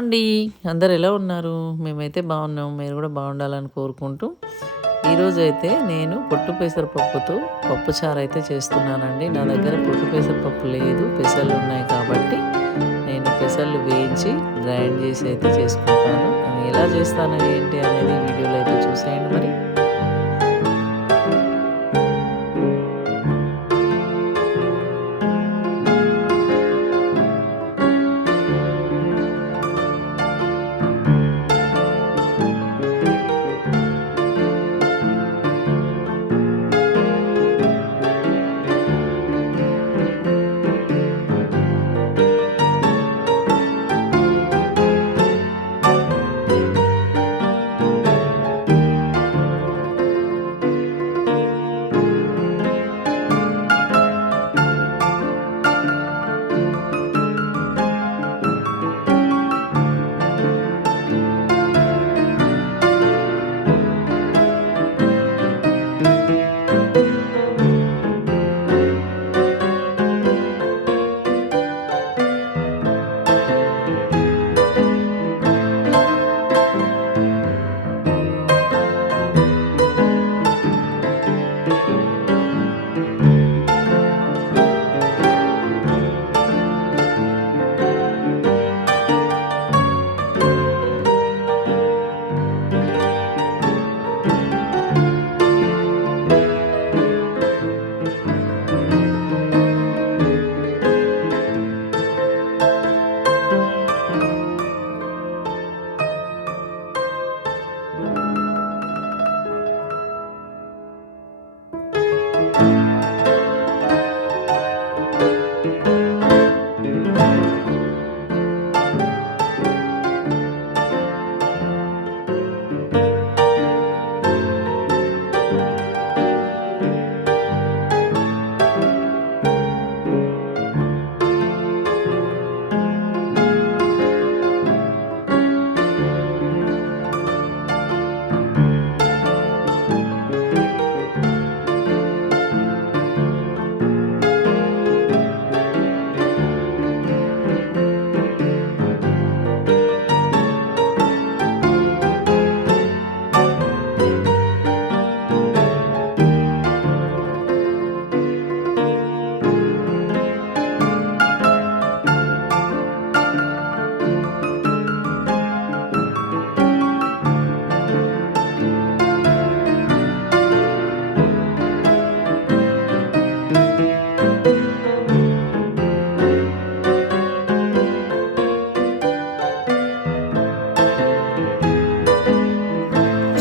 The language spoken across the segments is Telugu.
అండి. అందరూ ఎలా ఉన్నారు? మేమైతే బాగున్నాం. మీరు కూడా బాగుండాలని కోరుకుంటూ, ఈరోజైతే నేను పొట్టు పెసరపప్పుతో పప్పుచారు అయితే చేస్తున్నానండి. నా దగ్గర పొట్టు పెసరపప్పు లేదు. పెసలు ఉన్నాయి కాబట్టి నేను పెసలు వేయించి గ్రైండ్ చేసి అయితే చేసుకుంటాను. అవి ఎలా చేస్తాను ఏంటి అనేది వీడియోలో అయితే చూసేయండి మరి.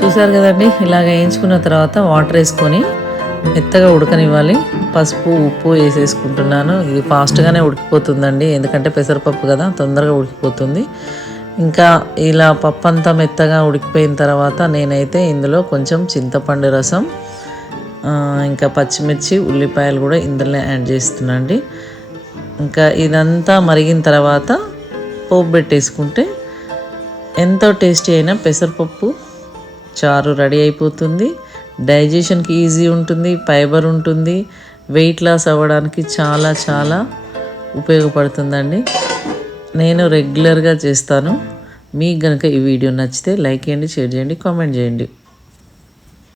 చూసారు కదండి, ఇలాగ వేయించుకున్న తర్వాత వాటర్ వేసుకొని మెత్తగా ఉడకనివ్వాలి. పసుపు ఉప్పు వేసేసుకుంటున్నాను. ఇది ఫాస్ట్గానే ఉడికిపోతుందండి, ఎందుకంటే పెసరపప్పు కదా, తొందరగా ఉడికిపోతుంది. ఇంకా ఇలా పప్పు అంతా మెత్తగా ఉడికిపోయిన తర్వాత నేనైతే ఇందులో కొంచెం చింతపండు రసం, ఇంకా పచ్చిమిర్చి, ఉల్లిపాయలు కూడా ఇందులో యాడ్ చేస్తున్నాండి. ఇంకా ఇదంతా మరిగిన తర్వాత పోపు పెట్టేసుకుంటే ఎంతో టేస్టీ అయిన పెసరపప్పు చారు రెడీ అయిపోతుంది. డైజెషన్కి ఈజీ ఉంటుంది, ఫైబర్ ఉంటుంది, వెయిట్ లాస్ అవ్వడానికి చాలా చాలా ఉపయోగపడుతుందండి. నేను రెగ్యులర్గా చేస్తాను. మీకు కనుక ఈ వీడియో నచ్చితే లైక్ చేయండి, షేర్ చేయండి, కామెంట్ చేయండి.